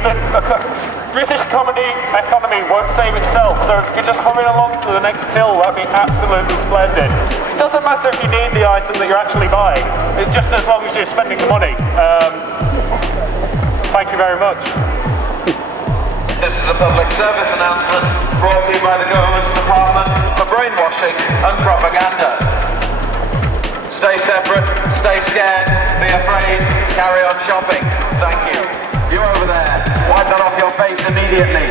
British economy won't save itself, so if you could just hum in along to the next till, that'd be absolutely splendid. It doesn't matter if you need the item that you're actually buying, it's just as long as you're spending the money. Thank you very much. This is a public service announcement brought to you by the Government's Department for Brainwashing and Propaganda. Stay separate, stay scared, be afraid, carry on shopping. Thank you. You over there, wipe that off your face immediately.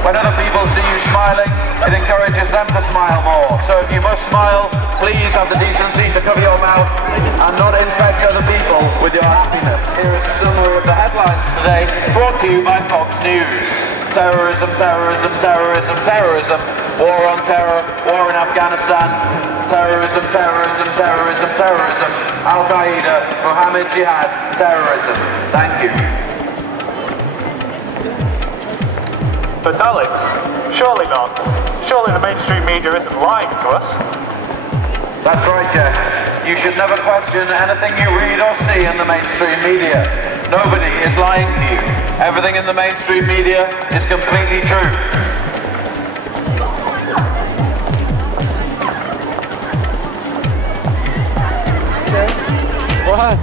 When other people see you smiling, it encourages them to smile more. So if you must smile, please have the decency to cover your mouth and not infect other people with your happiness. Here is a summary of the headlines today, brought to you by Fox News. Terrorism, terrorism, terrorism, terrorism. War on terror, war in Afghanistan. Terrorism, terrorism, terrorism, terrorism. Al-Qaeda, Mohammed Jihad, terrorism. Thank you. But Alex, surely not. Surely the mainstream media isn't lying to us. That's right, Geoff. You should never question anything you read or see in the mainstream media. Nobody is lying to you. Everything in the mainstream media is completely true. What?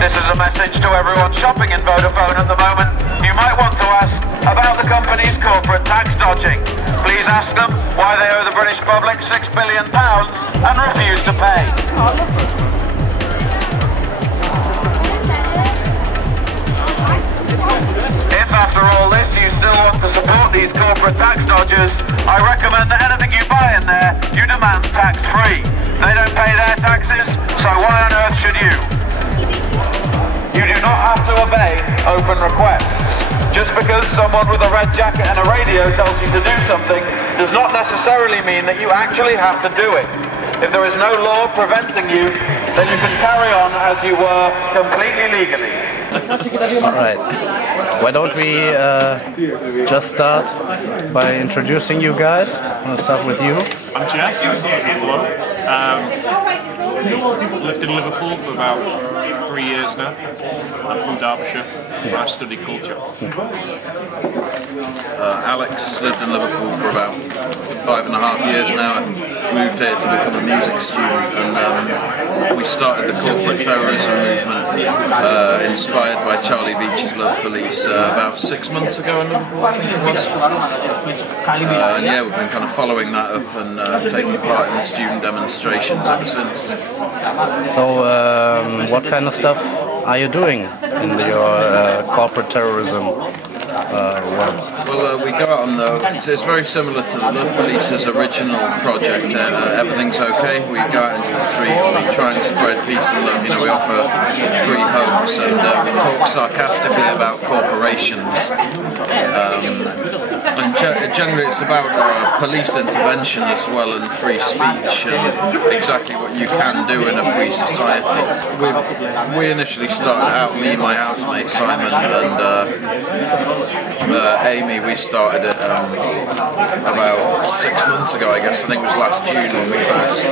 This is a message to everyone shopping in Vodafone at the moment. You might want to ask about the company's corporate tax dodging. Please ask them why they owe the British public £6 billion and refuse to pay. If after all this you still want to support these corporate tax dodgers, I recommend that anything you buy in there, you demand tax-free. They don't pay their taxes, so why on earth should you? You do not have to obey open requests. Just because someone with a red jacket and a radio tells you to do something does not necessarily mean that you actually have to do it. If there is no law preventing you, then you can carry on as you were, completely legally. Alright. Why don't we just start by introducing you guys? I'm going to start with you. I'm Geoff. Hello. Lived in Liverpool for about 3 years now. I'm from Derbyshire, where I study culture. Alex lived in Liverpool for about 5.5 years now. I moved here to become a music student, and we started the corporate terrorism movement, inspired by Charlie Beach's Love Police, about 6 months ago in Liverpool, I think it was. And yeah, we've been kind of following that up and taking part in the student demonstrations ever since. So, what kind of stuff are you doing in your corporate terrorism work? Well, we go out on it's very similar to the Love Police's original project, Everything's Okay. We go out into the street and we try and spread peace and love. You know, we offer free hugs and we talk sarcastically about corporations. And generally it's about police intervention as well and free speech and exactly what you can do in a free society. We initially started out, me and my housemate Simon and Amy, we started it about 6 months ago, I guess. I think it was last June when we first...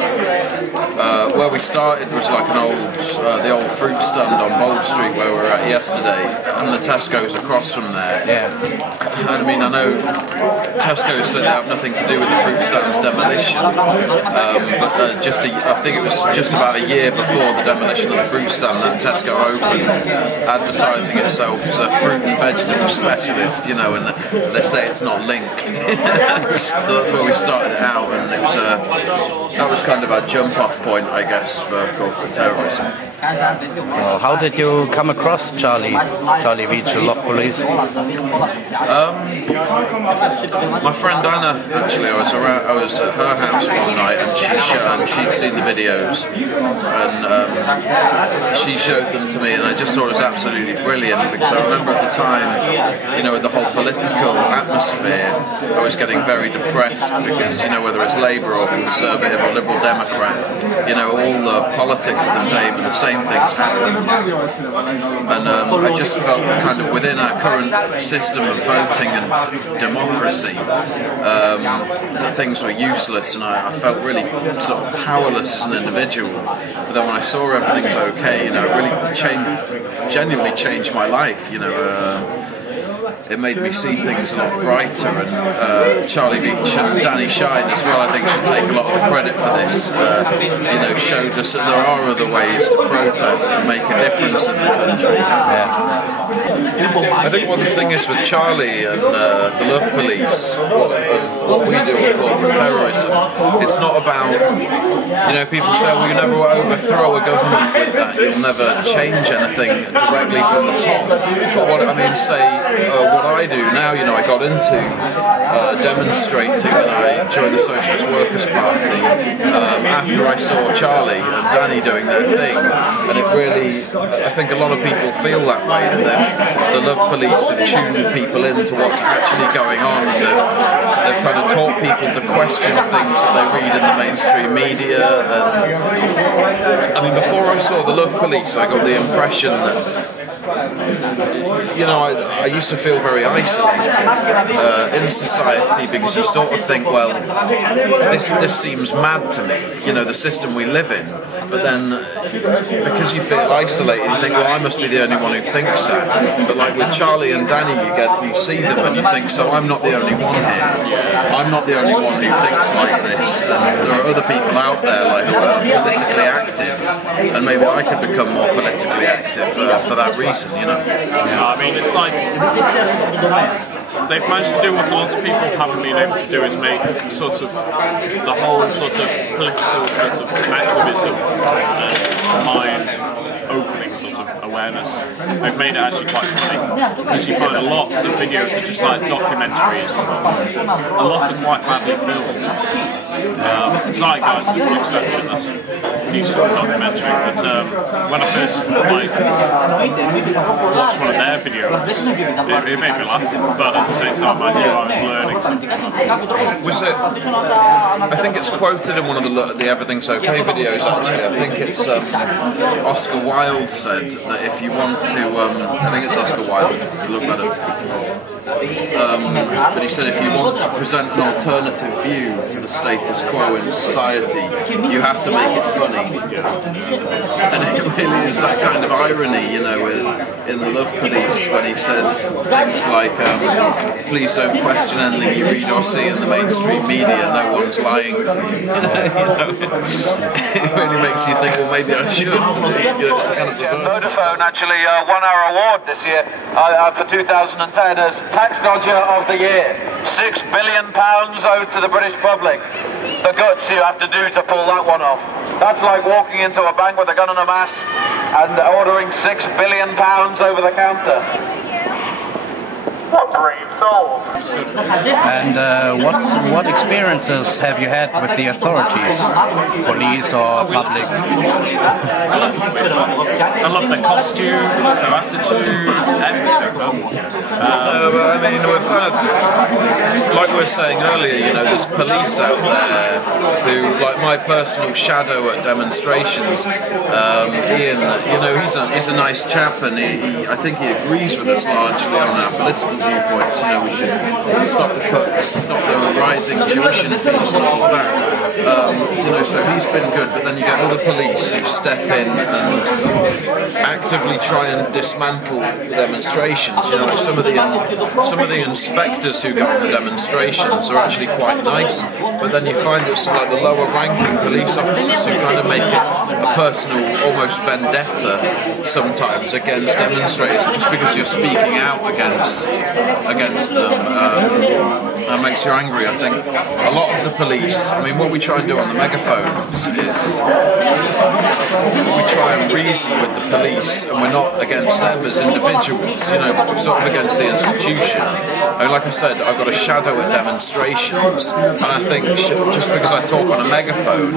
where we started was like the old fruit stand on Bold Street where we were at yesterday, and the Tesco's across from there. Yeah. I mean, I know Tesco's said they have nothing to do with the fruit stand's demolition, but I think it was just about a year before the demolition of the fruit stand that Tesco opened, advertising itself as a fruit and vegetable specialist, you know, and they say it's not linked. So that's where we started out, and it was that was kind of our jump-off point, I guess, for corporate terrorism. Well, how did you come across Charlie Beach, Love Police? My friend Anna, actually, I was at her house one night, and she'd seen the videos, and she showed them to me, and I just thought it was absolutely brilliant, because I remember at the time, you know, with the whole political atmosphere, I was getting very depressed, because, you know, whether it's Labour or Conservative or Liberal Democrat, you know, all the politics are the same, and the same things happen. And I just felt that kind of within our current system of voting and democracy, that things were useless, and I felt really sort of powerless as an individual. But then when I saw Everything's Okay, you know, it really genuinely changed my life, you know. it made me see things a lot brighter, and Charlie Beach and Danny Shine as well, I think, should take a lot of the credit for this. You know, showed us that there are other ways to protest and make a difference in the country. I think what the thing is with Charlie and the Love Police, what we do with corporate terrorism, it's not about, you know, people say, well, you never overthrow a government with that, you'll never change anything directly from the top. But what I mean, say, what I do now, you know, I got into demonstrating and I joined the Socialist Workers' Party after I saw Charlie and Danny doing their thing, and it really, I think a lot of people feel that way, that the Love Police have tuned people into what's actually going on, and they've kind of taught people to question things that they read in the mainstream media. And, I mean, before I saw the Love Police, I got the impression that, you know, I used to feel very isolated in society, because you sort of think, well, this seems mad to me, you know, the system we live in. But then, because you feel isolated, you think, well, I must be the only one who thinks that. But like with Charlie and Danny, you see them and you think, so I'm not the only one here. I'm not the only one who thinks like this. And there are other people out there like who are politically active, and maybe I could become more politically active for that reason, you know. I mean, it's like they've managed to do what a lot of people haven't been able to do, is make sort of the whole sort of political sort of activism and mind opening sort of awareness. They've made it actually quite funny, because you find a lot of videos are just like documentaries. A lot are quite badly filmed. Zeitgeist is an exception, that's a decent documentary, but when I first watched one of their videos, it made me laugh, but at the same time I knew I was learning something. Was it, I think it's quoted in one of the Everything's Okay videos actually. I think it's Oscar Wilde said that if you want to, I think it's Oscar Wilde, you look better. But he said if you want to present an alternative view to the status quo in society, you have to make it funny. And it really is that kind of irony, you know, in the Love Police, when he says things like, please don't question anything you read or see in the mainstream media, no one's lying to you. You know? It really makes you think, well, maybe I should. You know, it's kind of Vodafone actually won our award this year for 2010 as Tax Dodger of the Year. £6 billion owed to the British public. The guts you have to do to pull that one off. That's like walking into a bank with a gun and a mask and ordering £6 billion over the counter. What brave souls! And what experiences have you had with the authorities, police or public? I love their costumes, their attitude, everything. I mean, we've had, like we were saying earlier, you know, there's police out there who, like my personal shadow at demonstrations, Ian, you know, he's a nice chap, and I think he agrees with us largely on our political viewpoints. You know, we should stop the cuts, stop the rising tuition fees and all of that. You know, so he's been good, but then you get other police who step in and actively try and dismantle the demonstrations. You know, like some of the inspectors who go on the demonstrations are actually quite nice, but then you find it's like the lower ranking police officers who kind of make it a personal, almost vendetta sometimes against demonstrators, just because you're speaking out against them. That makes you angry. I think a lot of the police, I mean, what we try and do on the megaphones is we try and reason with the police, and we're not against them as individuals, you know, but we're sort of against the institution. I mean, like I said, I've got a shadow at demonstrations, and I think just because I talk on a megaphone,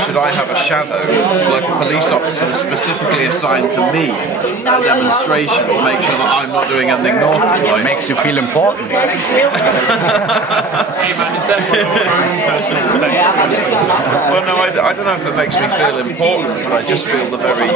should I have a shadow, like a police officer specifically assigned to me at a demonstration to make sure that I'm not doing anything naughty? Like, Makes you feel important. Well, no, I don't know if it makes me feel important, but I just feel the very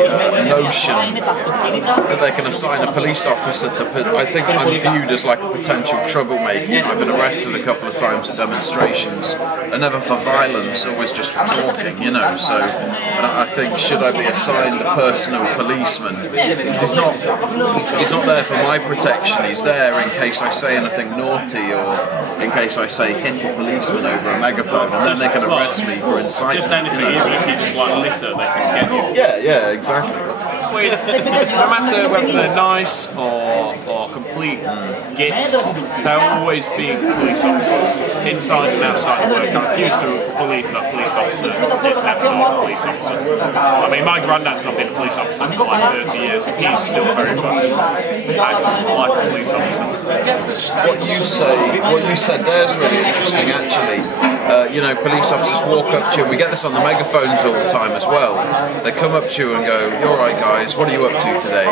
notion that they can assign a police officer to. I think I'm viewed as like a potential troublemaker. I've been arrested a couple of times at demonstrations, and never for violence, always just for talking, you know. So, and I think, should I be assigned a personal policeman? Because he's not there for my protection. He's there in case case I say anything naughty or in case I say hit a policeman over a megaphone, and then they can arrest me for incitement. Just anything, even if you just like litter, they can get you. Yeah, exactly. No matter whether they're nice or complete gits, there'll always be police officers inside and outside of work. I refuse to believe that a police officer is never not a police officer. I mean, my granddad's not been a police officer for like 30 years, and he's still very much acts like a police officer. What you said there is really interesting, actually. Police officers walk up to you, and we get this on the megaphones all the time as well. They come up to you and go, "You're all right, guys, what are you up to today?"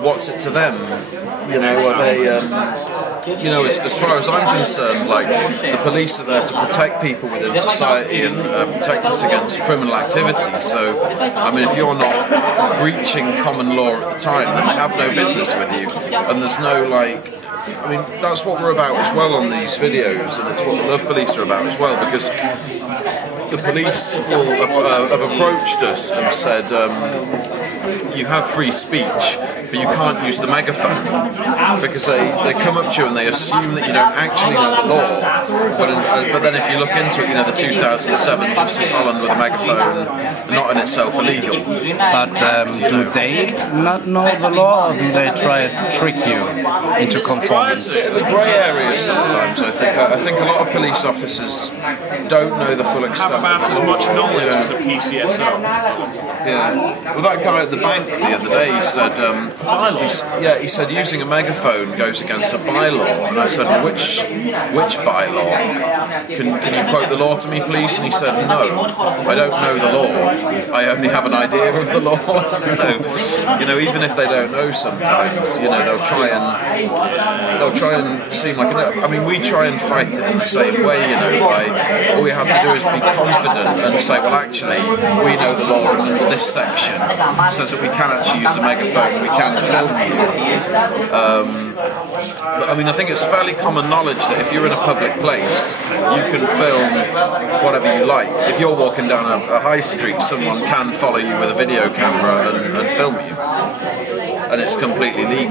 What's it to them? Are they, as far as I'm concerned, like, the police are there to protect people within society and protect us against criminal activity. So, I mean, if you're not breaching common law at the time, then they have no business with you. And there's no, I mean, that's what we're about as well on these videos, and it's what the Love Police are about as well, because the police have approached us and said, you have free speech, but you can't use the megaphone, because they come up to you and they assume that you don't actually know the law. But then if you look into it, the 2007 Justice Holland with a megaphone, not in itself illegal. But do they not know the law, or do they try to trick you into conformance? The grey area sometimes, I think a lot of police officers don't know the full extent. Have about as much knowledge as a PCSO. Yeah. Well, that guy at the bank the other day, he said, he said using a megaphone goes against a bylaw, and I said, well, which bylaw? Can you quote the law to me, please? And he said, no, I don't know the law. I only have an idea of the law. So, even if they don't know, sometimes, they'll try and seem like we try and fight it in the same way, by all you have to do is be confident and say, well, actually, we know the law in this section says that we can actually use a megaphone, we can film you. But I think it's fairly common knowledge that if you're in a public place, you can film whatever you like. If you're walking down a high street, someone can follow you with a video camera and film you. And it's completely legal.